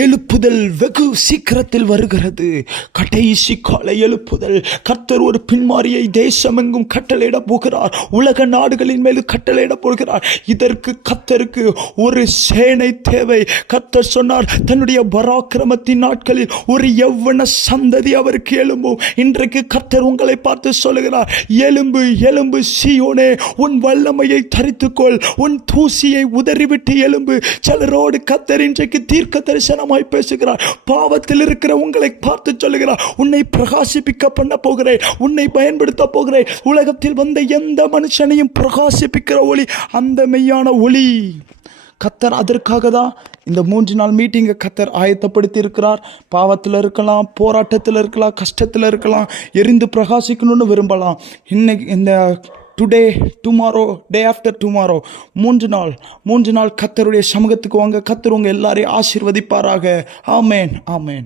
எழுப்புதல் வெகு சீக்கிரத்தில் வருகிறது. கடைசி கால எழுப்புதல். கர்த்தர் ஒரு பின்மாரியை தேசமெங்கும் கட்டளையிட போகிறார். உலக நாடுகளின் மேல் கட்டளையிட போகிறார். இதற்கு கர்த்தருக்கு ஒரு சேனை தேவை. கர்த்தர் சொன்னார், தன்னுடைய பராக்கிரமத்தின் நாட்களில் ஒரு யௌவன சந்ததி அவருக்கு எழும்பும். இன்றைக்கு கர்த்தர் உங்களை பார்த்து சொல்லுகிறார், எழும்பு எழும்பு சீயோனே, உன் வல்லமையை தரித்துக்கொள், உன் தூசியை உதறிவிட்டு எழும்பு. சிலரோடு கர்த்தர் இன்றைக்கு தீர்க்க தரிசனமாய் பேசுகிறார். பாவத்தில் இருக்கிற உங்களை பார்த்து சொல்லுகிறார், உன்னை பிரகாசிப்பிக்க பண்ண போகிறேன், உன்னை பயன்படுத்த போகிறேன். உலகத்தில் வந்த எந்த மனுஷனையும் பிரகாசிப்பிக்கிற ஒளி அந்த மெய்யான ஒளி. கர்த்தர் அதற்காக தான் இந்த 3 நாள் மீட்டிங்கை கர்த்தர் ஆயத்தப்படுத்தி இருக்கிறார். பாவத்தில் இருக்கலாம், போராட்டத்தில் இருக்கலாம், கஷ்டத்தில் இருக்கலாம், எரிந்து பிரகாசிக்கணும்னு விரும்பலாம். இன்னைக்கு இந்த today, tomorrow, day after tomorrow, 3 நாள் கர்த்தருடைய சமூகத்துக்கு வாங்க. கர்த்தர் உங்கள் எல்லாரையும் ஆசீர்வதிப்பாராக. ஆமேன், ஆமேன்.